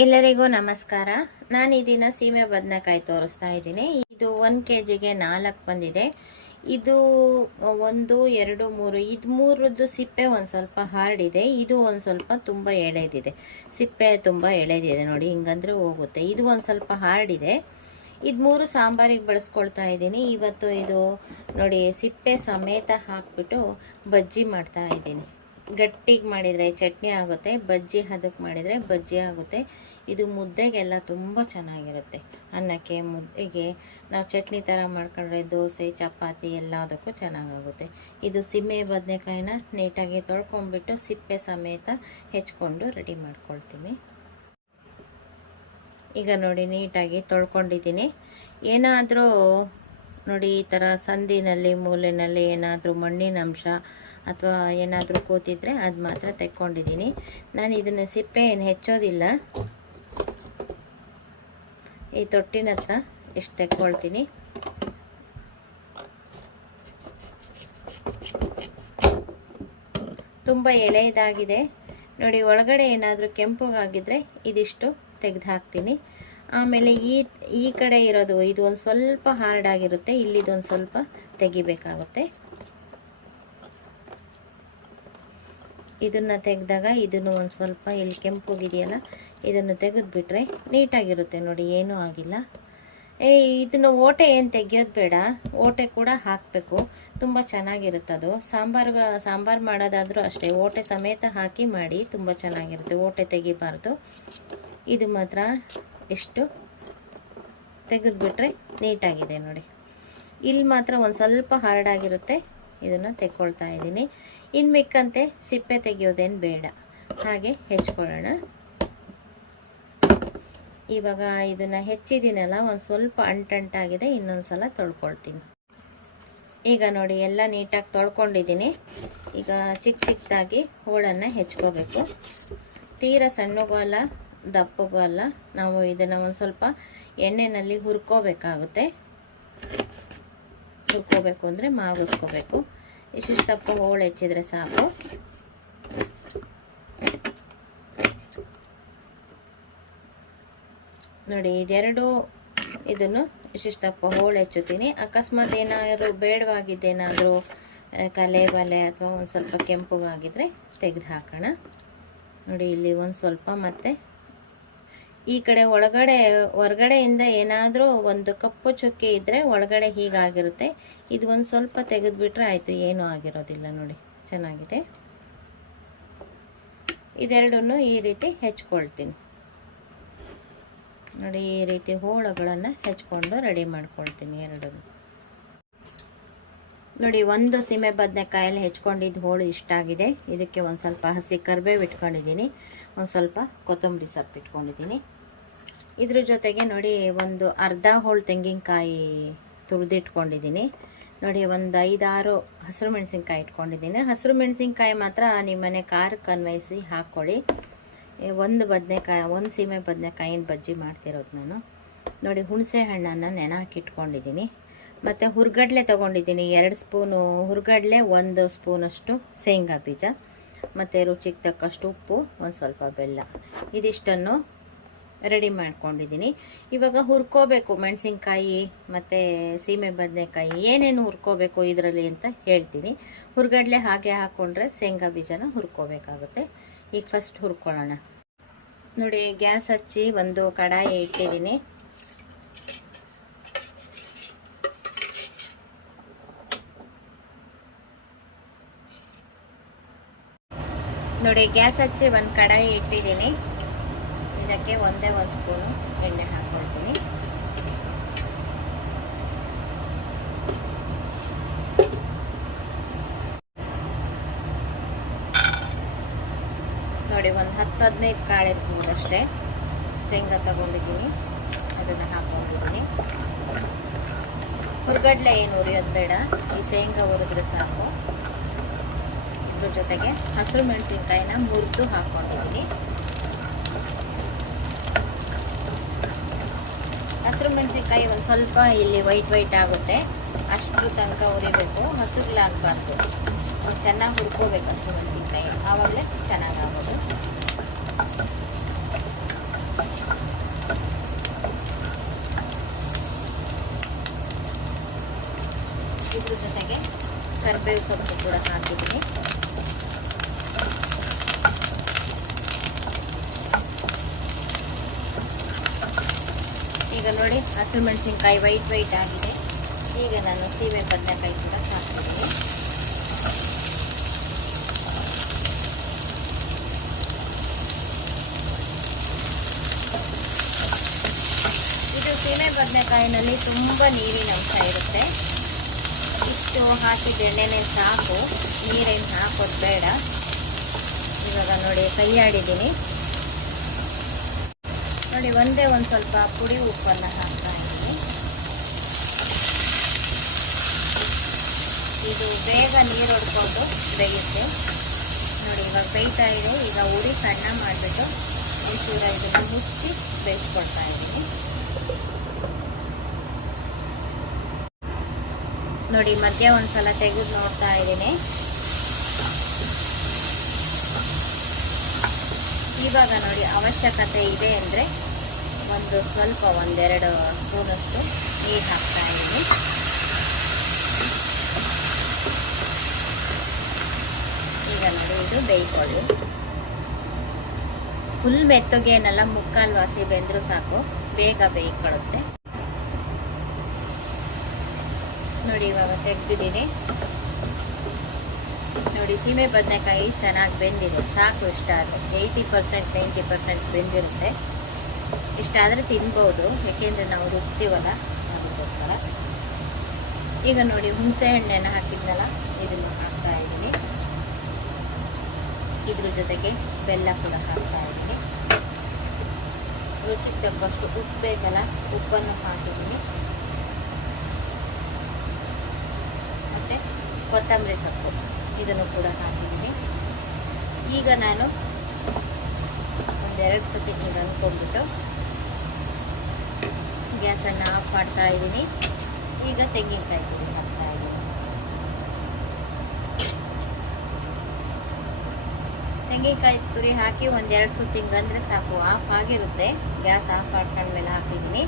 ಎಲ್ಲರಿಗೂ ನಮಸ್ಕಾರ. ನಾನು ಈ ದಿನ ಸೀಮೆ ಬದನೆಕಾಯಿ ತೋರಿಸ್ತಾ ಇದ್ದೀನಿ. ಇದು 1 kgಗೆ 4 ಬಂದಿದೆ. ಇದು 1 2 3 ಇದು ಮೂರದ್ದು ಸಿಪ್ಪೆ ಒಂದು ಸ್ವಲ್ಪ ಹಾರ್ಡ್ ಇದೆ. ಇದು ಒಂದು ಸ್ವಲ್ಪ ತುಂಬ ಎಳೆದಿದೆ. ಸಿಪ್ಪೆ ತುಂಬ ಎಳೆದಿದೆ ನೋಡಿ, ಹಿಂಗಂದ್ರೆ ಹೋಗುತ್ತೆ. ಇದು ಒಂದು ಸ್ವಲ್ಪ ಹಾರ್ಡ್ ಇದೆ. ಇದು 3 ಸಾಂಬಾರಿಗೆ ಬಳಸ್ಕೊಳ್ತಾ ಇದ್ದೀನಿ ಇವತ್ತು. ಇದು ನೋಡಿ, ಸಿಪ್ಪೆ ಸಮೇತ ಹಾಕ್ಬಿಟ್ಟು ಬಜ್ಜಿ ಮಾಡ್ತಾ ಇದ್ದೀನಿ. ಗಟ್ಟಿಗೆ ಮಾಡಿದರೆ ಚಟ್ನಿ ಆಗುತ್ತೆ, ಬಜ್ಜಿ ಹದಕ್ಕೆ ಮಾಡಿದರೆ ಬಜ್ಜಿ ಆಗುತ್ತೆ. ಇದು ಮುದ್ದೆಗೆಲ್ಲ ತುಂಬ ಚೆನ್ನಾಗಿರುತ್ತೆ. ಅನ್ನಕ್ಕೆ, ಮುದ್ದೆಗೆ ನಾವು ಚಟ್ನಿ ಥರ ಮಾಡ್ಕೊಂಡ್ರೆ ದೋಸೆ, ಚಪಾತಿ ಎಲ್ಲದಕ್ಕೂ ಚೆನ್ನಾಗಾಗುತ್ತೆ. ಇದು ಸೀಮೆ ಬದನೆಕಾಯಿನ ನೀಟಾಗಿ ತೊಳ್ಕೊಂಡ್ಬಿಟ್ಟು ಸಿಪ್ಪೆ ಸಮೇತ ಹೆಚ್ಕೊಂಡು ರೆಡಿ ಮಾಡ್ಕೊಳ್ತೀನಿ. ಈಗ ನೋಡಿ, ನೀಟಾಗಿ ತೊಳ್ಕೊಂಡಿದ್ದೀನಿ. ಏನಾದರೂ ನೋಡಿ, ಈ ಥರ ಸಂದಿನಲ್ಲಿ ಮೂಲೆಯಲ್ಲಿ ಏನಾದರೂ ಮಣ್ಣಿನ ಅಂಶ ಅಥವಾ ಏನಾದರೂ ಕೂತಿದ್ರೆ ಅದು ಮಾತ್ರ ತೆಕ್ಕೊಂಡಿದ್ದೀನಿ. ನಾನು ಇದನ್ನು ಸಿಪ್ಪೆ ಏನು ಹೆಚ್ಚೋದಿಲ್ಲ. ಈ ತೊಟ್ಟಿನ ಹತ್ರ ಎಷ್ಟು ತೆಕ್ಕೊಳ್ತೀನಿ. ತುಂಬ ಎಳೆಯದಾಗಿದೆ ನೋಡಿ. ಒಳಗಡೆ ಏನಾದರೂ ಕೆಂಪುಗಾಗಿದ್ದರೆ ಇದಿಷ್ಟು ತೆಗೆದು ಹಾಕ್ತೀನಿ. ಆಮೇಲೆ ಈ ಕಡೆ ಇರೋದು ಇದು ಒಂದು ಸ್ವಲ್ಪ ಹಾರ್ಡ್ ಆಗಿರುತ್ತೆ, ಇಲ್ಲಿದೊಂದು ಸ್ವಲ್ಪ ತೆಗಿಬೇಕಾಗುತ್ತೆ. ಇದನ್ನು ತೆಗೆದಾಗ ಇದನ್ನು ಒಂದು ಸ್ವಲ್ಪ ಇಲ್ಲಿ ಕೆಂಪುಗಿದೆಯಲ್ಲ, ಇದನ್ನು ತೆಗೆದುಬಿಟ್ರೆ ನೀಟಾಗಿರುತ್ತೆ ನೋಡಿ, ಏನೂ ಆಗಿಲ್ಲ. ಇದನ್ನು ಓಟೆ ಏನು ತೆಗಿಯೋದು ಬೇಡ, ಓಟೆ ಕೂಡ ಹಾಕಬೇಕು, ತುಂಬ ಚೆನ್ನಾಗಿರುತ್ತೆ ಅದು. ಸಾಂಬಾರು ಮಾಡೋದಾದರೂ ಅಷ್ಟೇ, ಓಟೆ ಸಮೇತ ಹಾಕಿ ಮಾಡಿ, ತುಂಬ ಚೆನ್ನಾಗಿರುತ್ತೆ. ಓಟೆ ತೆಗಿಬಾರ್ದು. ಇದು ಮಾತ್ರ ಎಷ್ಟು ತೆಗೆದುಬಿಟ್ರೆ ನೀಟಾಗಿದೆ ನೋಡಿ. ಇಲ್ಲಿ ಮಾತ್ರ ಒಂದು ಸ್ವಲ್ಪ ಹಾರ್ಡ್ ಆಗಿರುತ್ತೆ, ಇದನ್ನು ತೆಕ್ಕೊಳ್ತಾ ಇದ್ದೀನಿ. ಇನ್ನು ಮಿಕ್ಕಂತೆ ಸಿಪ್ಪೆ ತೆಗೆಯೋದೇನು ಬೇಡ, ಹಾಗೆ ಹೆಚ್ಕೊಳ್ಳೋಣ. ಇವಾಗ ಇದನ್ನು ಹೆಚ್ಚಿದ್ದೀನಲ್ಲ, ಒಂದು ಸ್ವಲ್ಪ ಅಂಟಂಟಾಗಿದೆ, ಇನ್ನೊಂದು ಸಲ ತೊಳ್ಕೊಳ್ತೀನಿ. ಈಗ ನೋಡಿ, ಎಲ್ಲ ನೀಟಾಗಿ ತೊಳ್ಕೊಂಡಿದ್ದೀನಿ. ಈಗ ಚಿಕ್ಕದಾಗಿ ಹೋಳನ್ನು ಹೆಚ್ಕೋಬೇಕು. ತೀರ ಸಣ್ಣಗೂ ಅಲ್ಲ, ದಪ್ಪಗೂ ಅಲ್ಲ. ನಾವು ಇದನ್ನು ಒಂದು ಸ್ವಲ್ಪ ಎಣ್ಣೆಯಲ್ಲಿ ಹುರ್ಕೋಬೇಕಾಗುತ್ತೆ. ಹುರ್ಕೋಬೇಕು ಅಂದರೆ ಮಾಗಿಸ್ಕೋಬೇಕು. ಇಷ್ಟಿಷ್ಟು ದಪ್ಪ ಹೋಳು ಹೆಚ್ಚಿದ್ರೆ ಸಾಕು. ನೋಡಿ, ಇದೆರಡು ಇದನ್ನು ಇಷ್ಟಿಷ್ಟು ದಪ್ಪ ಹೋಳು ಹೆಚ್ಚುತ್ತೀನಿ. ಅಕಸ್ಮಾತ್ ಏನಾದರೂ ಬೇಡವಾಗಿದ್ದೇನಾದರೂ ಕಲೆ ಬಲೆ ಅಥವಾ ಒಂದು ಸ್ವಲ್ಪ ಕೆಂಪುಗಾಗಿದ್ದರೆ ತೆಗೆದು ಹಾಕೋಣ. ನೋಡಿ, ಇಲ್ಲಿ ಒಂದು ಸ್ವಲ್ಪ, ಮತ್ತು ಈ ಕಡೆ ಹೊರಗಡೆಯಿಂದ ಏನಾದರೂ ಒಂದು ಕಪ್ಪು ಚುಕ್ಕಿ ಇದ್ದರೆ ಒಳಗಡೆ ಹೀಗಾಗಿರುತ್ತೆ. ಇದು ಒಂದು ಸ್ವಲ್ಪ ತೆಗೆದುಬಿಟ್ರೆ ಆಯಿತು, ಏನೂ ಆಗಿರೋದಿಲ್ಲ ನೋಡಿ, ಚೆನ್ನಾಗಿದೆ. ಇದೆರಡನ್ನು ಈ ರೀತಿ ಹೆಚ್ಕೊಳ್ತೀನಿ ನೋಡಿ. ಈ ರೀತಿ ಹೋಳುಗಳನ್ನು ಹೆಚ್ಕೊಂಡು ರೆಡಿ ಮಾಡ್ಕೊಳ್ತೀನಿ ಎರಡನ್ನು. ನೋಡಿ, ಒಂದು ಸೀಮೆ ಬದನೆಕಾಯಲ್ಲಿ ಹೆಚ್ಕೊಂಡಿದ್ದು ಹೋಳು ಇಷ್ಟಾಗಿದೆ. ಇದಕ್ಕೆ ಒಂದು ಸ್ವಲ್ಪ ಹಸಿ ಕರಿಬೇವು ಇಟ್ಕೊಂಡಿದ್ದೀನಿ, ಒಂದು ಸ್ವಲ್ಪ ಕೊತ್ತಂಬರಿ ಸೊಪ್ಪು ಇಟ್ಕೊಂಡಿದ್ದೀನಿ. ಇದ್ರ ಜೊತೆಗೆ ನೋಡಿ, ಒಂದು ಅರ್ಧ ಹೋಳು ತೆಂಗಿನಕಾಯಿ ತುರಿದಿಟ್ಕೊಂಡಿದ್ದೀನಿ ನೋಡಿ. ಒಂದು 5-6 ಹಸಿರು ಮೆಣಸಿನ್ಕಾಯಿ ಇಟ್ಕೊಂಡಿದ್ದೀನಿ. ಹಸಿರು ಮೆಣಸಿನ್ಕಾಯಿ ಮಾತ್ರ ನಿಮ್ಮನೆ ಖಾರಕ್ಕೆ ಅನ್ವಯಿಸಿ ಹಾಕ್ಕೊಳ್ಳಿ. ಒಂದು ಸೀಮೆ ಬದನೆಕಾಯಿನ ಬಜ್ಜಿ ಮಾಡ್ತಿರೋದು ನಾನು ನೋಡಿ. ಹುಣಸೆ ಹಣ್ಣನ್ನು ನೆನೆಹಾಕಿಟ್ಕೊಂಡಿದ್ದೀನಿ. ಮತ್ತು ಹುರ್ಗಡ್ಲೆ ತೊಗೊಂಡಿದ್ದೀನಿ 2 ಸ್ಪೂನು ಹುರ್ಗಡ್ಲೆ, 1 ಸ್ಪೂನಷ್ಟು ಶೇಂಗಾ ಬೀಜ, ಮತ್ತು ರುಚಿಗೆ ತಕ್ಕಷ್ಟು ಉಪ್ಪು, ಒಂದು ಸ್ವಲ್ಪ ಬೆಲ್ಲ. ಇದಿಷ್ಟನ್ನು ರೆಡಿ ಮಾಡ್ಕೊಂಡಿದ್ದೀನಿ. ಇವಾಗ ಹುರ್ಕೋಬೇಕು ಮೆಣಸಿನ್ಕಾಯಿ ಮತ್ತು ಸೀಮೆ ಬದನೆಕಾಯಿ, ಏನೇನು ಹುರ್ಕೋಬೇಕು ಇದರಲ್ಲಿ ಅಂತ ಹೇಳ್ತೀನಿ. ಹುರ್ಗಡ್ಲೆ ಹಾಗೆ ಹಾಕ್ಕೊಂಡ್ರೆ ಶೇಂಗಾ ಬೀಜನ ಹುರ್ಕೋಬೇಕಾಗುತ್ತೆ. ಈಗ ಫಸ್ಟ್ ಹುರ್ಕೊಳ್ಳೋಣ ನೋಡಿ. ಗ್ಯಾಸ್ ಹಚ್ಚಿ ಒಂದು ಕಡಾಯಿ ಇಟ್ಟಿದ್ದೀನಿ. ನೋಡಿ, ಗ್ಯಾಸ್ ಹಚ್ಚಿ ಒಂದು ಕಡಾಯಿ ಇಟ್ಟಿದ್ದೀನಿ. ಇದಕ್ಕೆ ಒಂದೇ 1 ಸ್ಪೂನು ಎಣ್ಣೆ ಹಾಕ್ಕೊಳ್ತೀನಿ. ನೋಡಿ, ಒಂದು 10-15 ಕಾಳಿರ್ಬೋದಷ್ಟೇ. ಶೇಂಗಾ ತಗೊಂಡಿದ್ದೀನಿ, ಅದನ್ನು ಹಾಕ್ಕೊಂಡಿದ್ದೀನಿ. ಹುರ್ಗಡ್ಲೆ ಏನು ಉರಿಯೋದು ಬೇಡ, ಈ ಶೇಂಗಾ ಹುರಿದ್ರೆ ಸಾಕು. ಇದ್ರ ಜೊತೆಗೆ ಹಸಿರು ಮೆಣಸಿನ್ಕಾಯಿನ ಮುರಿದು ಹಾಕ್ಕೊಂಡಿದ್ದೀನಿ. ಹಸಿರು ಮೆಣಸಿನ್ಕಾಯಿ ಒಂದು ಸ್ವಲ್ಪ ಇಲ್ಲಿ ವೈಟ್ ಆಗುತ್ತೆ, ಅಷ್ಟರ ತನಕ ಉರಿಬೇಕು, ಹಸಿರುಲಾಗಬಾರ್ದು. ಚೆನ್ನಾಗಿ ಹುರ್ಕೋಬೇಕು ಹಸಿರು ಮೆಣಸಿನ್ಕಾಯಿ, ಆವಾಗಲೇ ಚೆನ್ನಾಗಾಗೋದು. ಕರಿಬೇವು ಸೊಪ್ಪು ಕೂಡ ಹಾಕಿದ್ದೀನಿ. ಈಗ ನೋಡಿ ಹಸಿಮೆಣಸಿನ್ಕಾಯಿ ವೈಟ್ ಆಗಿದೆ. ಈಗ ನಾನು ಸೀಮೆ ಬದನೆಕಾಯಿ ಕೂಡ ಹಾಕಿದ್ದೀನಿ. ಇದು ಸೀಮೆ ಬದನೆಕಾಯಿನಲ್ಲಿ ತುಂಬ ನೀರಿನ ಅಂಶ ಇರುತ್ತೆ. ಇಷ್ಟು ಹಾಕಿದ ಎಣ್ಣೆನೇ ಸಾಕು, ನೀರೇನು ಹಾಕೋದು ಬೇಡ. ಇವಾಗ ನೋಡಿ ಕೈ ಆಡಿದ್ದೀನಿ. ನೋಡಿ ಒಂದೇ ಒಂದು ಸ್ವಲ್ಪ ಪುಡಿ ಉಪ್ಪನ್ನು ಹಾಕ್ತಾ ಇದ್ದೀನಿ. ಇದು ಬೇಗ ನೀರು ಹೊಡ್ಕೊಂಡು ಬೇಯುತ್ತೆ. ನೋಡಿ ಇವಾಗ ಬೇಯ್ತಾ ಇದೆ. ಈಗ ಉರಿ ಸಣ್ಣ ಮಾಡಿಬಿಟ್ಟು ಒಂಚೂರ ಇದನ್ನು ಮುಚ್ಚಿ ಬೇಯಿಸ್ಕೊಡ್ತಾ ಇದ್ದೀನಿ. ನೋಡಿ ಮಧ್ಯ ಒಂದ್ಸಲ ತೆಗೆದು ನೋಡ್ತಾ ಇದ್ದೀನಿ. ಇವಾಗ ನೋಡಿ ಅವಶ್ಯಕತೆ ಇದೆ ಅಂದರೆ ಒಂದು ಸ್ವಲ್ಪ ಒಂದೆರಡು ಸ್ಪೂನಷ್ಟು ನೀರು ಹಾಕ್ತಾ ಇದ್ದೀನಿ. ಈಗ ನೋಡಿ ಇದು ಬೇಯ್ಕೊಳ್ಳಿ. ಫುಲ್ ಮೆತ್ತಗೇನಲ್ಲ, ಮುಕ್ಕಾಲು ವಾಸಿ ಬೆಂದರೂ ಸಾಕು, ಬೇಗ ಬೇಯ್ಕೊಳ್ಳುತ್ತೆ. ನೋಡಿ ಇವಾಗ ತೆಗೆದಿದ್ದೀನಿ. ನೋಡಿ ಸೀಮೆ ಬದನೆಕಾಯಿ ಚೆನ್ನಾಗಿ ಬೆಂದಿದೆ, ಸಾಕು. ಇಷ್ಟ ಆದರೆ 80% 90% ಬೆಂದಿರುತ್ತೆ. ಇಷ್ಟಾದರೆ ತಿನ್ಬೋದು, ಏಕೆಂದರೆ ನಾವು ರುಬ್ತೀವಲ್ಲ ಅದಕ್ಕೋಸ್ಕರ. ಈಗ ನೋಡಿ ಹುಣಸೆ ಹಣ್ಣನ್ನು ಹಾಕಿದ್ನಲ್ಲ, ಇದನ್ನು ಹಾಕ್ತಾ ಇದ್ದೀನಿ. ಇದ್ರ ಜೊತೆಗೆ ಬೆಲ್ಲ ಕೂಡ ಹಾಕ್ತಾ ಇದ್ದೀನಿ. ರುಚಿಗೆ ತಕ್ಕಷ್ಟು ಉಪ್ಪು ಬೇಕಲ್ಲ, ಉಪ್ಪನ್ನು ಹಾಕಿದ್ದೀನಿ. ಮತ್ತು ಕೊತ್ತಂಬರಿ ಸೊಪ್ಪು ಇದನ್ನು ಕೂಡ ಹಾಕಿದ್ದೀನಿ. ಈಗ ನಾನು ಒಂದೆರಡು ಸತಿ ನೀರು ಅಂದ್ಕೊಂಡ್ಬಿಟ್ಟು ಗ್ಯಾಸನ್ನು ಆಫ್ ಮಾಡ್ತಾ ಇದ್ದೀನಿ. ಈಗ ತೆಂಗಿನಕಾಯಿ ತುರಿ ಹಾಕ್ತಾ ಇದ್ದೀನಿ. ತೆಂಗಿನಕಾಯಿ ತುರಿ ಹಾಕಿ ಒಂದೆರಡು ಸುತ್ತಿ ಬಂದರೆ ಸಾಕು, ಆಫ್ ಆಗಿರುತ್ತೆ. ಗ್ಯಾಸ್ ಆಫ್ ಮಾಡ್ಕೊಂಡ್ಮೇಲೆ ಹಾಕಿದ್ದೀನಿ.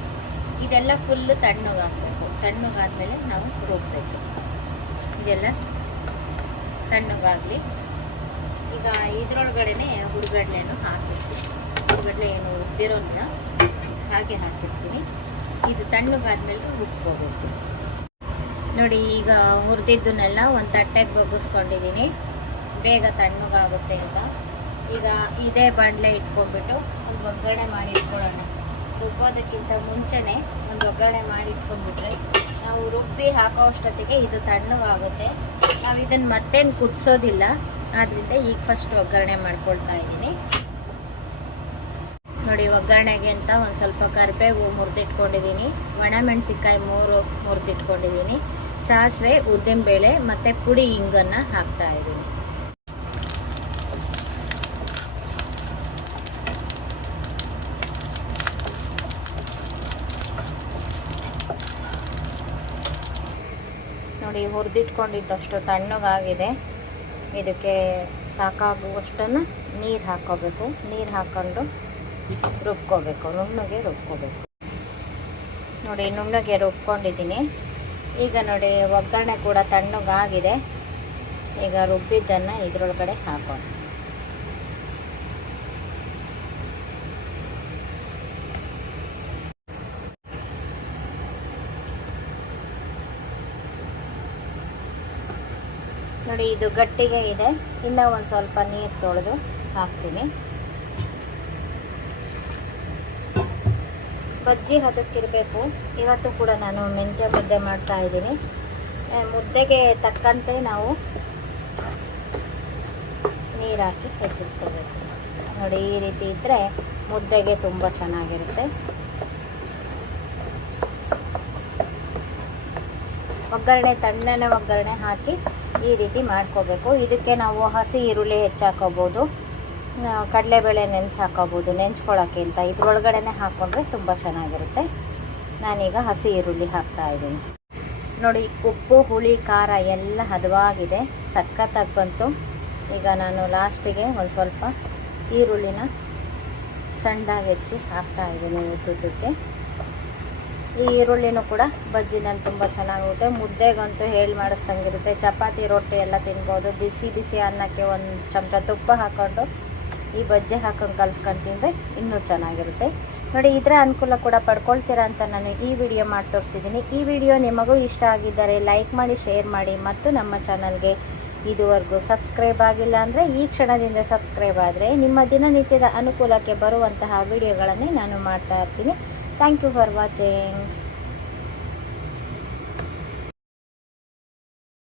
ಇದೆಲ್ಲ ಫುಲ್ಲು ತಣ್ಣಗಾಗಬೇಕು. ತಣ್ಣಗಾದ್ಮೇಲೆ ನಾವು ರುಬ್ಬಬೇಕು. ಇದೆಲ್ಲ ತಣ್ಣಗಾಗಲಿ. ಈಗ ಇದರೊಳಗಡೆ ಹುಡುಗಡ್ಲೆಯನ್ನು ಹಾಕಿರ್ತೀನಿ. ಹುಡುಗಡ್ಲೆ ಏನು ಉದ್ದಿರೋಲ್ಲ, ಹಾಗೆ ಹಾಕಿರ್ತೀನಿ. ಇದು ತಣ್ಣಗಾದ್ಮೇಲೆ ರುಬ್ಕೋಬೇಕು. ನೋಡಿ ಈಗ ಹುರಿದಿದ್ದನ್ನೆಲ್ಲ ಒಂದು ತಟ್ಟೆಗೆ ಬಗ್ಗಿಸ್ಕೊಂಡಿದ್ದೀನಿ, ಬೇಗ ತಣ್ಣಗಾಗುತ್ತೆ ಅಂತ. ಈಗ ಇದೇ ಬಾಣಲೆ ಇಟ್ಕೊಂಡ್ಬಿಟ್ಟು ಒಂದು ಒಗ್ಗರಣೆ ಮಾಡಿ ಇಟ್ಕೊಳ್ಳೋಣ. ರುಬ್ಬೋದಕ್ಕಿಂತ ಮುಂಚೆನೇ ಒಂದು ಒಗ್ಗರಣೆ ಮಾಡಿ ಇಟ್ಕೊಂಡ್ಬಿಟ್ರೆ ನಾವು ರುಬ್ಬಿ ಹಾಕೋ ಅಷ್ಟೊತ್ತಿಗೆ ಇದು ತಣ್ಣಗಾಗುತ್ತೆ. ನಾವು ಇದನ್ನು ಮತ್ತೇನು ಕುದಿಸೋದಿಲ್ಲ, ಆದ್ದರಿಂದ ಈಗ ಫಸ್ಟ್ ಒಗ್ಗರಣೆ ಮಾಡ್ಕೊಳ್ತಾ ಇದ್ದೀನಿ. ನೋಡಿ ಒಗ್ಗರಣೆಗೆ ಅಂತ ಒಂದು ಸ್ವಲ್ಪ ಕರಿಬೇವು ಮುರಿದಿಟ್ಕೊಂಡಿದ್ದೀನಿ, ಒಣಮೆಣಸಿನ್ಕಾಯಿ 3 ಮುರಿದಿಟ್ಕೊಂಡಿದ್ದೀನಿ, ಸಾಸಿವೆ, ಉದ್ದಿನಬೇಳೆ ಮತ್ತು ಪುಡಿ ಹಿಂಗನ್ನು ಹಾಕ್ತಾ ಇದ್ದೀನಿ. ನೋಡಿ ಹುರಿದಿಟ್ಕೊಂಡಿದ್ದಷ್ಟು ತಣ್ಣಗಾಗಿದೆ. ಇದಕ್ಕೆ ಸಾಕಾಗುವಷ್ಟನ್ನು ನೀರು ಹಾಕ್ಕೋಬೇಕು. ನೀರು ಹಾಕ್ಕೊಂಡು ರುಬ್ಕೋಬೇಕು, ನುಣ್ಣಗೆ ರುಬ್ಕೋಬೇಕು. ನೋಡಿ ನುಣ್ಣಗೆ ರುಬ್ಕೊಂಡಿದ್ದೀನಿ. ಈಗ ನೋಡಿ ಒಗ್ಗರಣೆ ಕೂಡ ತಣ್ಣಗಾಗಿದೆ. ಈಗ ರುಬ್ಬಿದ್ದನ್ನು ಇದರೊಳಗಡೆ ಹಾಕೋಣ. ನೋಡಿ ಇದು ಗಟ್ಟಿಗೆ ಇದೆ, ಇನ್ನೂ ಒಂದು ಸ್ವಲ್ಪ ನೀರು ತೊಳೆದು ಹಾಕ್ತೀನಿ. ಬಜ್ಜಿ ಹದಕ್ಕಿರಬೇಕು. ಇವತ್ತು ಕೂಡ ನಾನು ಮೆಂತ್ಯ ಮುದ್ದೆ ಮಾಡ್ತಾ ಇದ್ದೀನಿ. ಮುದ್ದೆಗೆ ತಕ್ಕಂತೆ ನಾವು ನೀರು ಹಾಕಿ ಹೆಚ್ಚಿಸ್ಕೋಬೇಕು. ನೋಡಿ ಈ ರೀತಿ ಇದ್ದರೆ ಮುದ್ದೆಗೆ ತುಂಬ ಚೆನ್ನಾಗಿರುತ್ತೆ. ಒಗ್ಗರಣೆ ತಣ್ಣನೆ ಒಗ್ಗರಣೆ ಹಾಕಿ ಈ ರೀತಿ ಮಾಡ್ಕೋಬೇಕು. ಇದಕ್ಕೆ ನಾವು ಹಸಿ ಈರುಳ್ಳಿ ಹೆಚ್ಚಾಕೋಬೋದು, ಕಡಲೆಬೇಳೆ ನೆನೆಸಿ ಹಾಕೋಬೋದು ನೆನೆಸ್ಕೊಳ್ಳೋಕ್ಕೆ ಅಂತ. ಇದ್ರೊಳಗಡೆ ಹಾಕ್ಕೊಂಡ್ರೆ ತುಂಬ ಚೆನ್ನಾಗಿರುತ್ತೆ. ನಾನೀಗ ಹಸಿ ಈರುಳ್ಳಿ ಹಾಕ್ತಾ ಇದ್ದೀನಿ. ನೋಡಿ ಉಪ್ಪು, ಹುಳಿ, ಖಾರ ಎಲ್ಲ ಹದವಾಗಿದೆ, ಸಖತ್ತಾಗಿ ಬಂತು. ಈಗ ನಾನು ಲಾಸ್ಟಿಗೆ ಒಂದು ಸ್ವಲ್ಪ ಈರುಳ್ಳಿನ ಸಣ್ಣದಾಗಿ ಹೆಚ್ಚಿ ಹಾಕ್ತಾ ಇದ್ದೀನಿ ಉದ್ದುದ್ದಕ್ಕೆ. ಈ ಈರುಳ್ಳಿನೂ ಕೂಡ ಬಜ್ಜಿನಲ್ಲಿ ತುಂಬ ಚೆನ್ನಾಗುತ್ತೆ. ಮುದ್ದೆಗಂತೂ ಹೇಳಿ ಮಾಡಿಸ್ದಂಗಿರುತ್ತೆ. ಚಪಾತಿ ರೊಟ್ಟಿ ಎಲ್ಲ ತಿನ್ಬೋದು. ಬಿಸಿ ಬಿಸಿ ಅನ್ನಕ್ಕೆ ಒಂದು ಚಮಚ ತುಪ್ಪ ಹಾಕ್ಕೊಂಡು ಈ ಬಜ್ಜಿ ಹಾಕೊಂಡು ಕಲಿಸ್ಕೊಂಡು ತಿಂದರೆ ಇನ್ನೂ ಚೆನ್ನಾಗಿರುತ್ತೆ. ನೋಡಿ, ಇದರ ಅನುಕೂಲ ಕೂಡ ಪಡ್ಕೊಳ್ತೀರಾ ಅಂತ ನಾನು ಈ ವಿಡಿಯೋ ಮಾಡಿ ತೋರಿಸಿದ್ದೀನಿ. ಈ ವಿಡಿಯೋ ನಿಮಗೂ ಇಷ್ಟ ಆಗಿದ್ದರೆ ಲೈಕ್ ಮಾಡಿ, ಶೇರ್ ಮಾಡಿ ಮತ್ತು ನಮ್ಮ ಚಾನಲ್ಗೆ ಇದುವರೆಗೂ ಸಬ್ಸ್ಕ್ರೈಬ್ ಆಗಿಲ್ಲ ಅಂದರೆ ಈ ಕ್ಷಣದಿಂದ ಸಬ್ಸ್ಕ್ರೈಬ್ ಆದರೆ ನಿಮ್ಮ ದಿನನಿತ್ಯದ ಅನುಕೂಲಕ್ಕೆ ಬರುವಂತಹ ವಿಡಿಯೋಗಳನ್ನೇ ನಾನು ಮಾಡ್ತಾ ಇರ್ತೀನಿ. Thank you for watching.